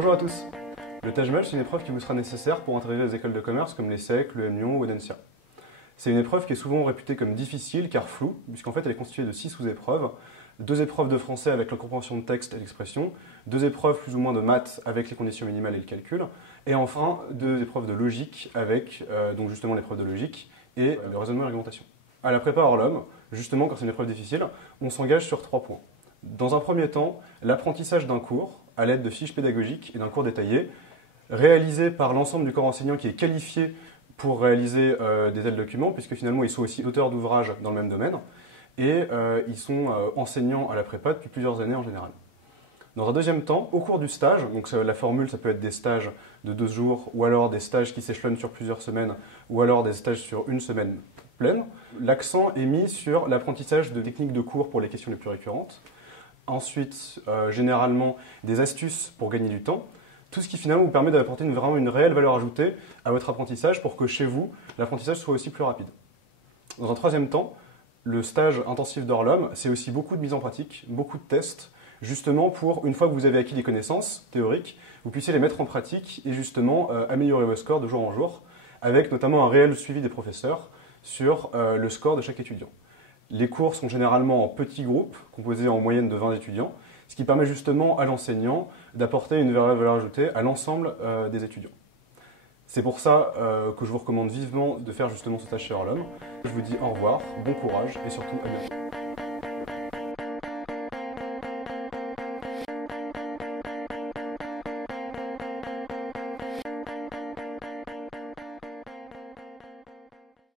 Bonjour à tous. Le Taj Mahal, c'est une épreuve qui vous sera nécessaire pour intégrer les écoles de commerce comme l'ESSEC, l'EM Lyon ou Audencia. C'est une épreuve qui est souvent réputée comme difficile car floue, puisqu'en fait elle est constituée de 6 sous-épreuves, 2 épreuves de français avec la compréhension de texte et l'expression, 2 épreuves plus ou moins de maths avec les conditions minimales et le calcul, et enfin 2 épreuves de logique avec donc justement l'épreuve de logique et le raisonnement et l'argumentation. À la prépa hors l'homme, justement quand c'est une épreuve difficile, on s'engage sur 3 points. Dans un premier temps, l'apprentissage d'un cours à l'aide de fiches pédagogiques et d'un cours détaillé, réalisé par l'ensemble du corps enseignant qui est qualifié pour réaliser des tels documents, puisque finalement ils sont aussi auteurs d'ouvrages dans le même domaine, et ils sont enseignants à la prépa depuis plusieurs années en général. Dans un deuxième temps, au cours du stage, donc la formule ça peut être des stages de 2 jours, ou alors des stages qui s'échelonnent sur plusieurs semaines, ou alors des stages sur une semaine pleine, l'accent est mis sur l'apprentissage de techniques de cours pour les questions les plus récurrentes, ensuite généralement des astuces pour gagner du temps, tout ce qui finalement vous permet d'apporter vraiment une réelle valeur ajoutée à votre apprentissage pour que chez vous, l'apprentissage soit aussi plus rapide. Dans un troisième temps, le stage intensif d'Orlum, c'est aussi beaucoup de mise en pratique, beaucoup de tests, justement pour, une fois que vous avez acquis des connaissances théoriques, vous puissiez les mettre en pratique et justement améliorer vos scores de jour en jour, avec notamment un réel suivi des professeurs sur le score de chaque étudiant. Les cours sont généralement en petits groupes, composés en moyenne de 20 étudiants, ce qui permet justement à l'enseignant d'apporter une vraie valeur ajoutée à l'ensemble des étudiants. C'est pour ça que je vous recommande vivement de faire justement ce stage chez Orlum. Je vous dis au revoir, bon courage et surtout à bientôt.